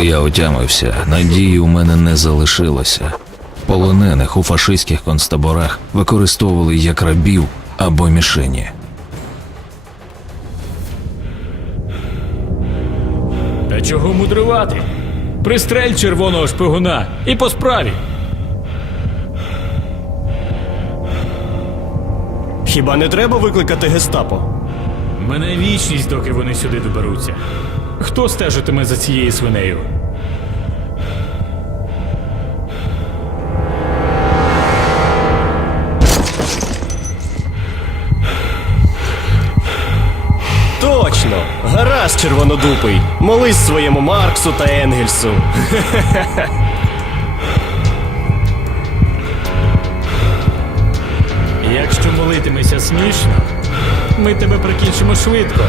Коли я отямився, надії у мене не залишилося. Полонених у фашистських концтаборах використовували як рабів або мішені. Та чого мудрувати? Пристрель червоного шпигуна і по справі. Хіба не треба викликати гестапо? Мене вічність, доки вони сюди доберуться. Хто стежитиме за цією свинею? Гаразд! Молись своєму Марксу та Енгельсу. Якщо молитимеся смішно, ми тебе прикінчимо швидко.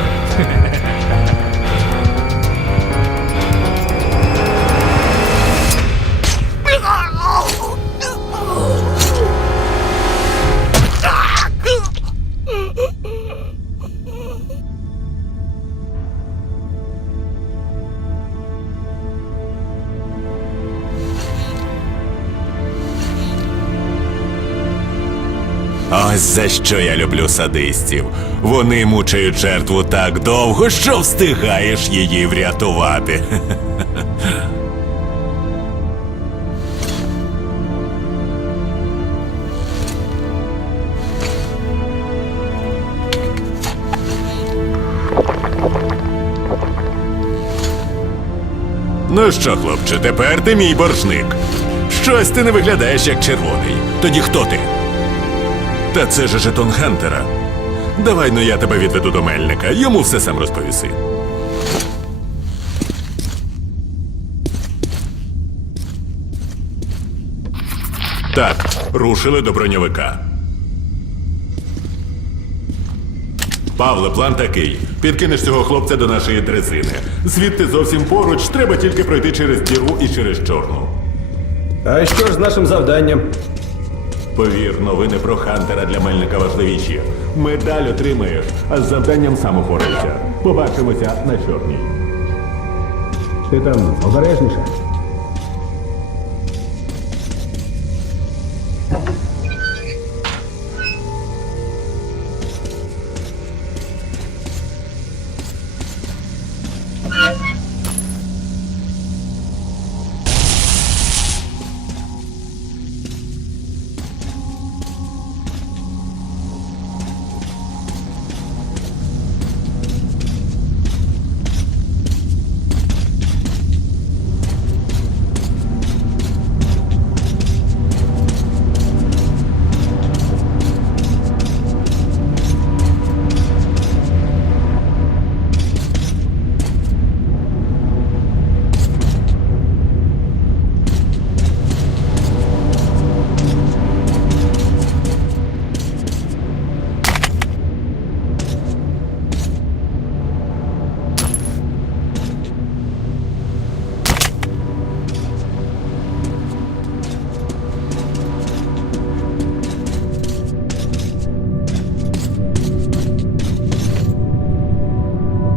За що я люблю садистів. Вони мучають жертву так довго, що встигаєш її врятувати. Ну що, хлопче, тепер ти мій боржник. Щось ти не виглядаєш як червоний. Тоді хто ти? Та це же жетон Хантера. Давай ну я тебе відведу до мельника, йому все сам розповіси. Так, рушили до броньовика. Павле, план такий. Підкинеш цього хлопця до нашої дрезини. Звідти зовсім поруч, треба тільки пройти через діру і через чорну. А що ж з нашим завданням? Повір, новини про Хантера для мельника важливіші. Медаль отримаєш, а з завданням сам упораєшся. Побачимося на чорній. Ти там обережніше.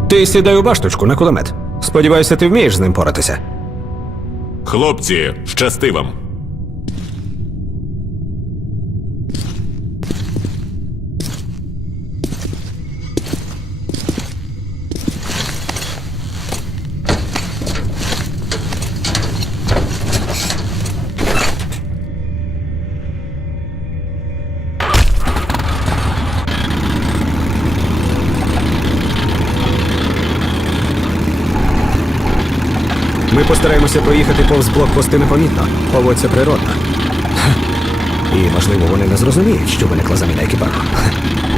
Ти сідай у башточку на кулемет. Сподіваюся, ти вмієш з ним поратися. Хлопці, щасти вам. Ми проїхати повз блокпости непомітно. Поводься природно. І, можливо, вони не зрозуміють, що виникла заміна екіпажу.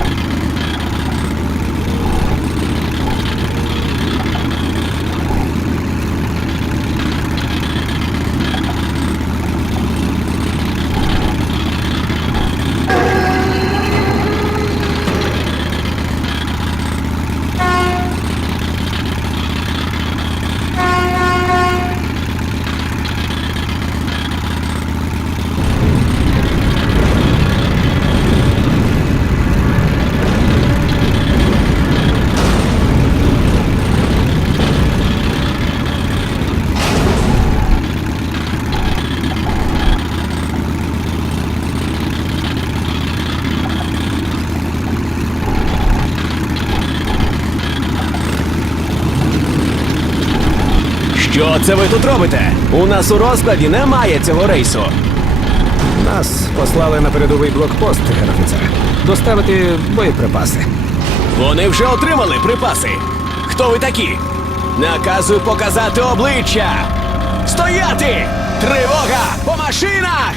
Що це ви тут робите? У нас у розкладі немає цього рейсу. Нас послали на передовий блокпост, гер-офіцер. Доставити боєприпаси. Вони вже отримали припаси. Хто ви такі? Наказую показати обличчя. Стояти! Тривога! По машинах!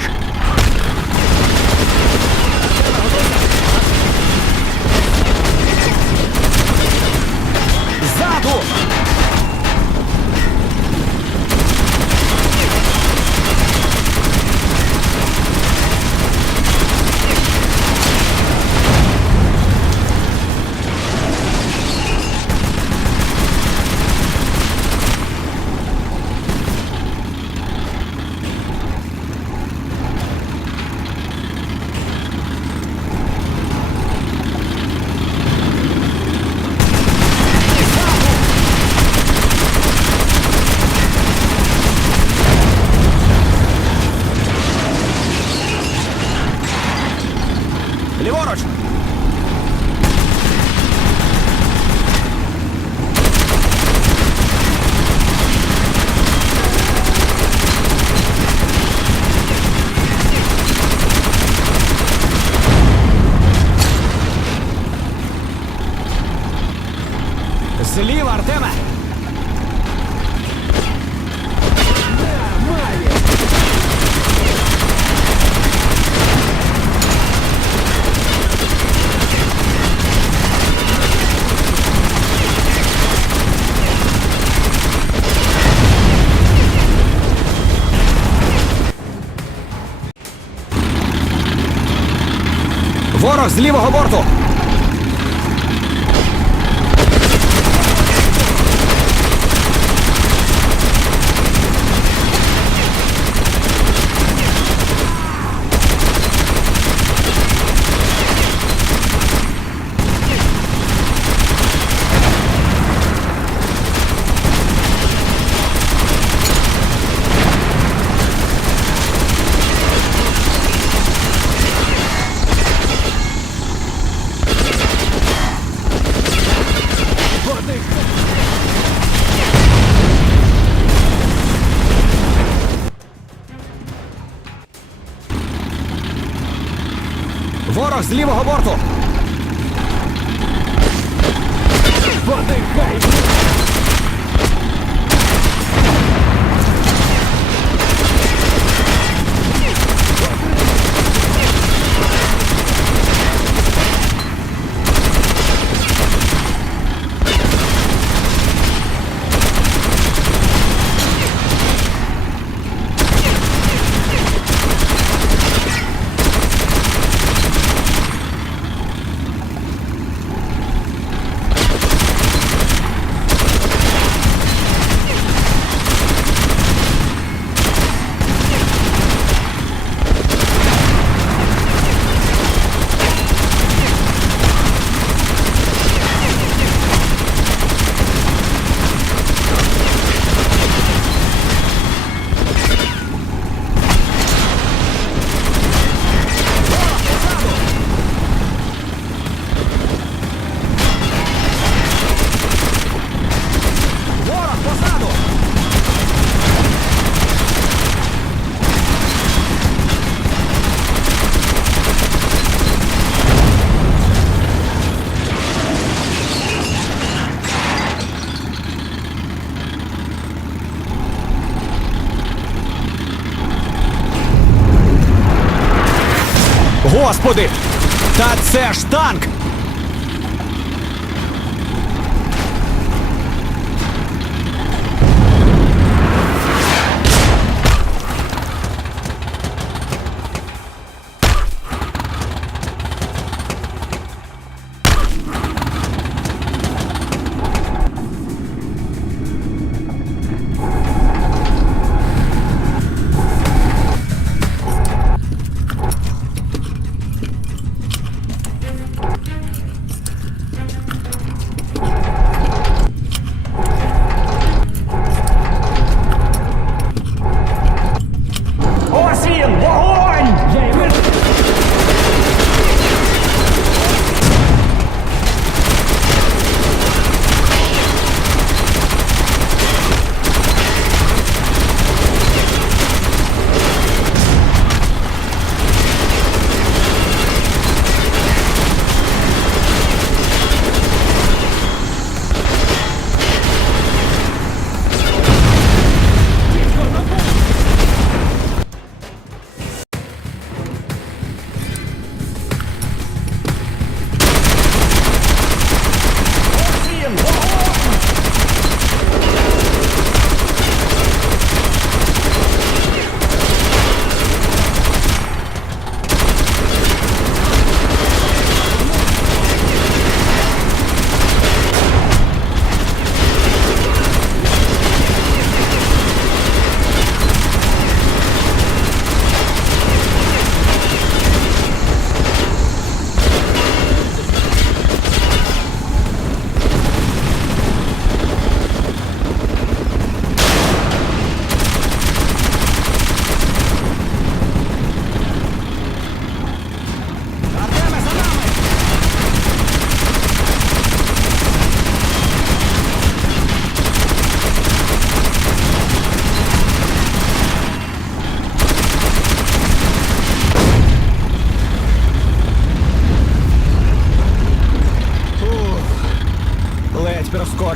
Ворог з лівого борту! Лівого борту! Та це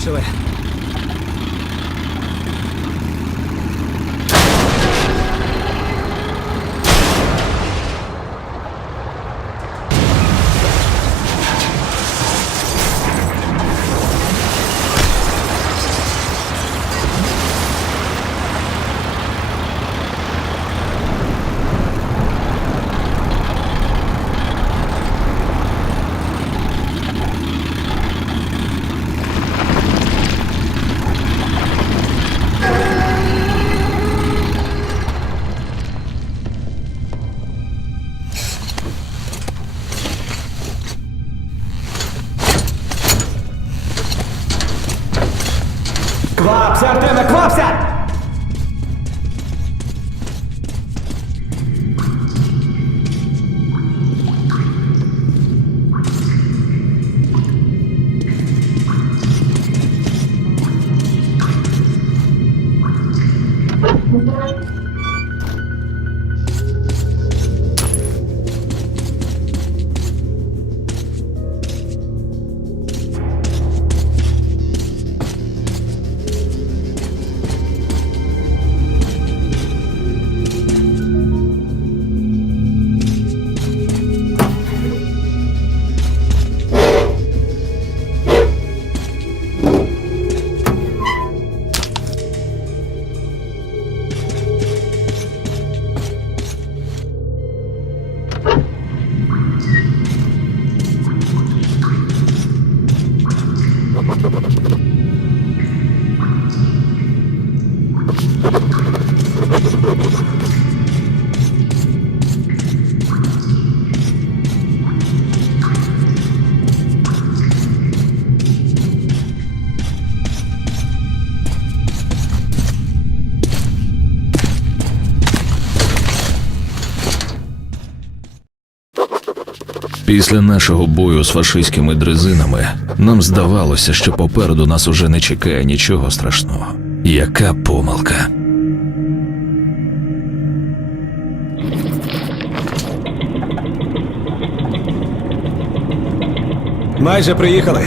ж танк! Квапся, Артеме, квапся! Після нашого бою з фашистськими дрезинами нам здавалося, що попереду нас уже не чекає нічого страшного. Яка помилка. Майже приїхали.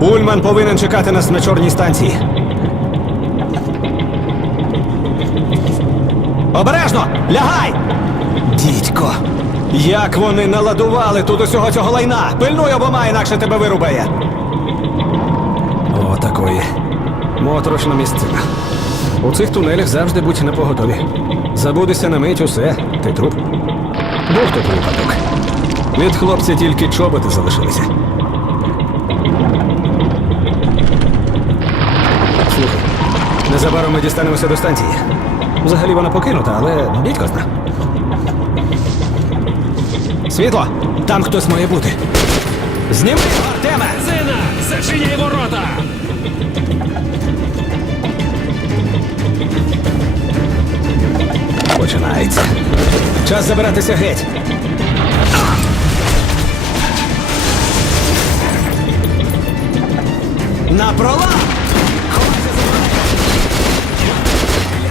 Ульман повинен чекати нас на чорній станції. Обережно! Лягай! Дідько! Як вони наладували тут усього цього лайна! Пильнуй обома, інакше тебе вирубає! О, такої. Моторошна місцина. У цих тунелях завжди будь на поготові. На мить усе, ти труп. Був тут випадок. Від хлопця тільки чоботи залишилися. Слухай, незабаром ми дістанемося до станції. Взагалі вона покинута, але дідько зна. Світло! Там хтось має бути. Зніми, Артеме! Зина! Зачиняй ворота! Починається. Час забиратися геть. На пролам! Ховайся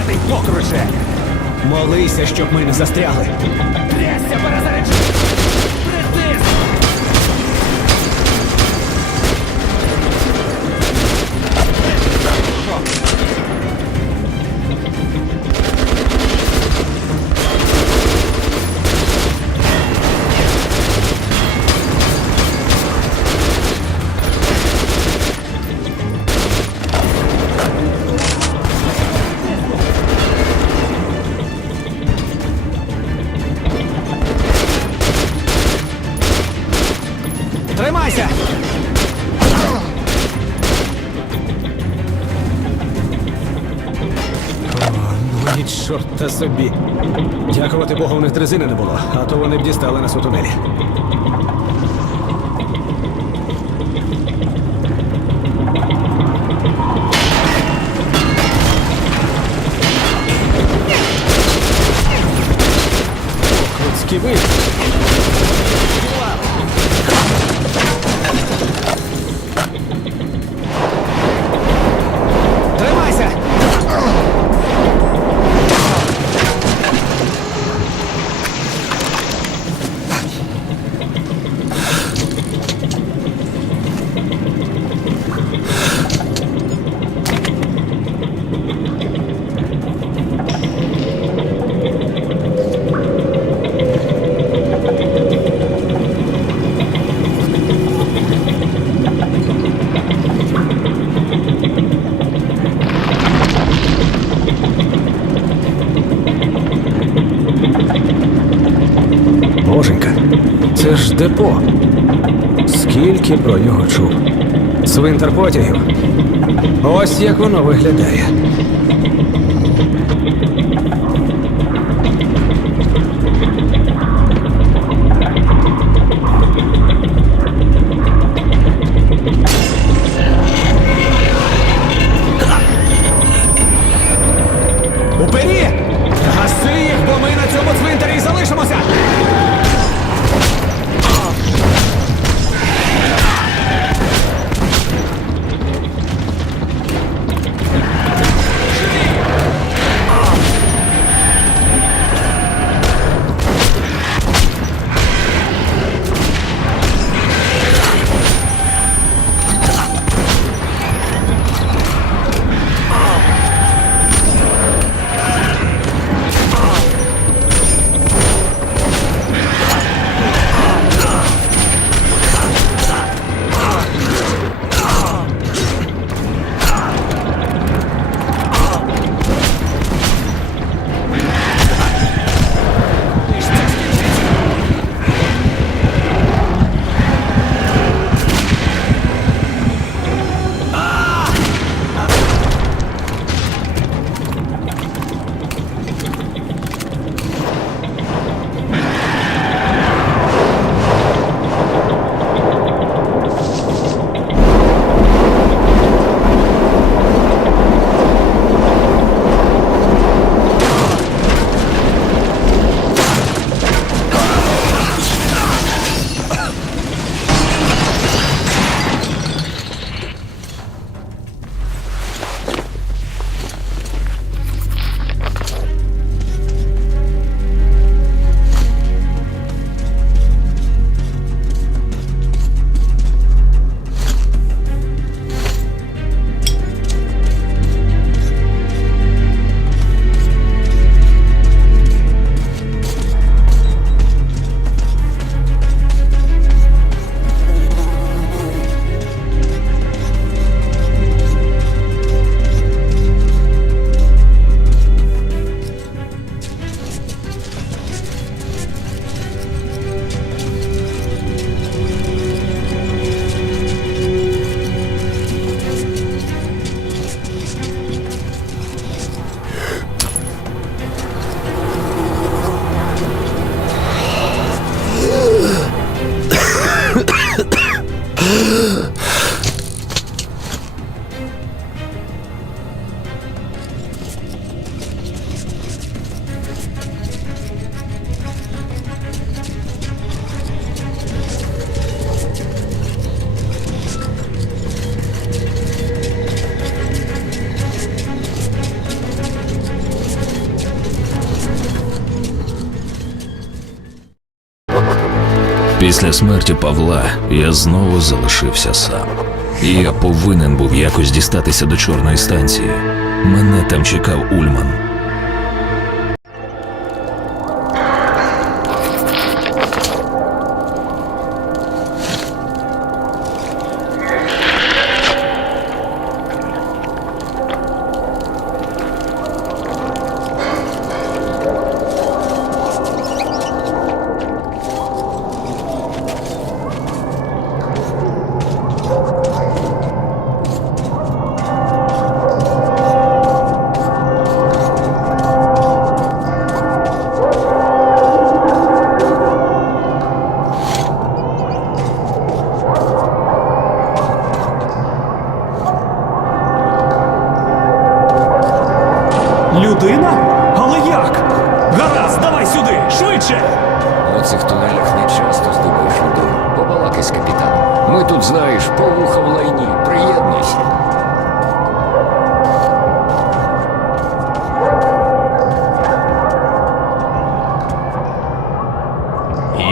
за покруче! Молися, щоб ми не застрягли. Трясся, перезаряджай! Чорта собі. Дякувати Богу, у них дрезини не було, а то вони б дістали нас у тунелі. Депо. Скільки про нього чув. Цвинтар потягів. Ось як воно виглядає. Після смерті Павла я знову залишився сам. І я повинен був якось дістатися до чорної станції. Мене там чекав Ульман. По вуха в лайні. Приєднуйся.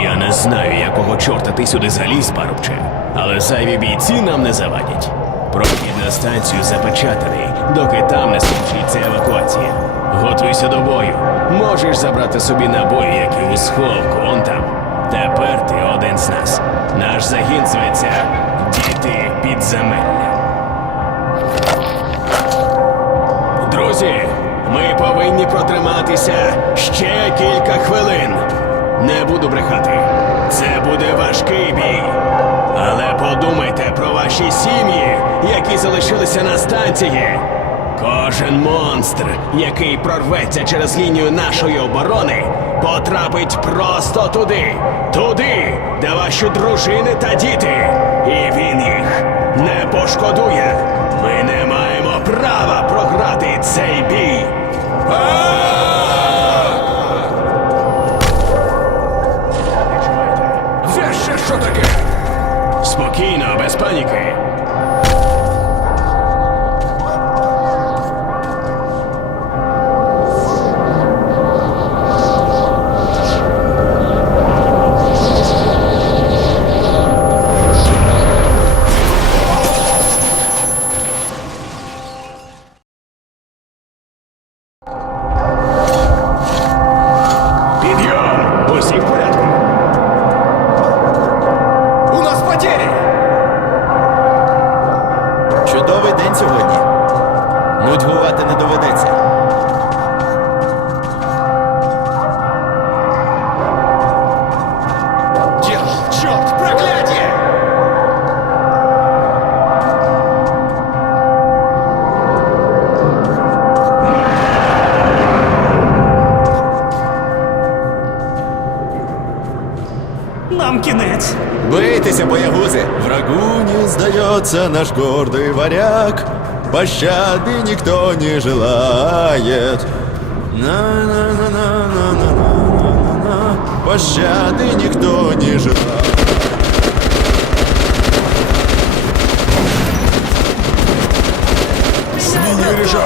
Я не знаю, якого чорта ти сюди заліз, парубче, але зайві бійці нам не завадять. Прохід на станцію запечатаний, доки там не скінчиться евакуація. Готуйся до бою. Можеш забрати собі набої, як і у сховку, он там. Тепер ти один з нас. Наш загін зветься Діти підземелля. Друзі, ми повинні протриматися ще кілька хвилин. Не буду брехати. Це буде важкий бій. Але подумайте про ваші сім'ї, які залишилися на станції. Кожен монстр, який прорветься через лінію нашої оборони, потрапить просто туди, туди, де ваші дружини та діти. І він їх не пошкодує. Ми не маємо права програти цей бій. Це ще що таке? Спокійно, без паніки. наш гордый варяг, Пощады никто не желает. На-на-на-на-на-на-на-на-на. Пощады никто не желает. Змінюй режим.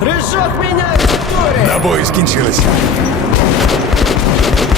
Рыжок меняется море! Набої скінчилися. Thank you.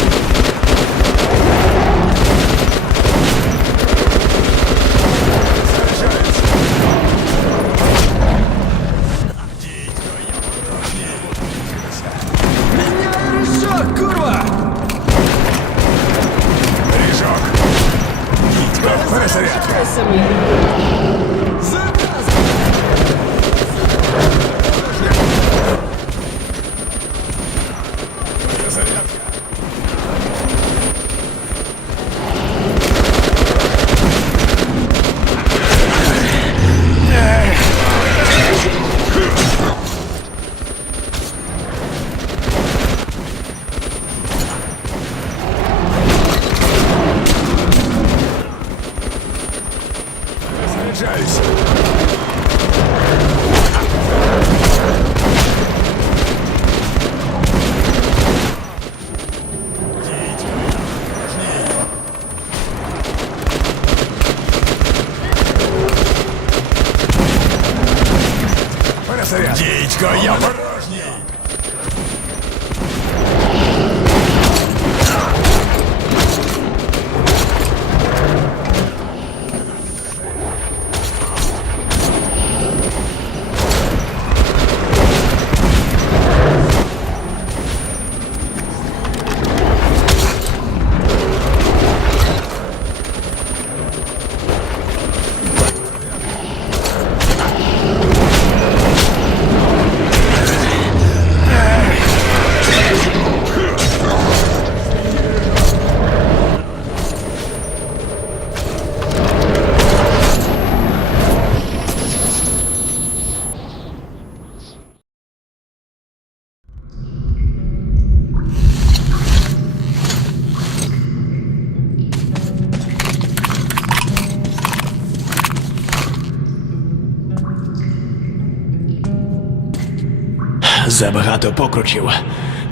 Забагато покручів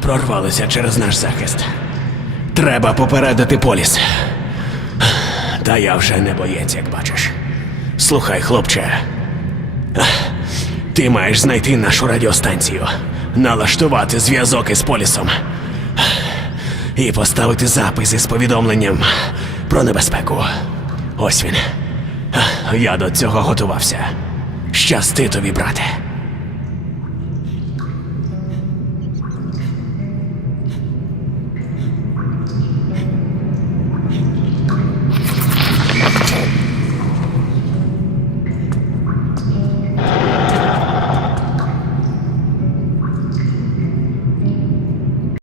прорвалися через наш захист. Треба попередити поліс. Та я вже не боєць, як бачиш. Слухай, хлопче. Ти маєш знайти нашу радіостанцію, налаштувати зв'язок із полісом і поставити запис із повідомленням про небезпеку. Ось він. Я до цього готувався. Щасти тобі, брате.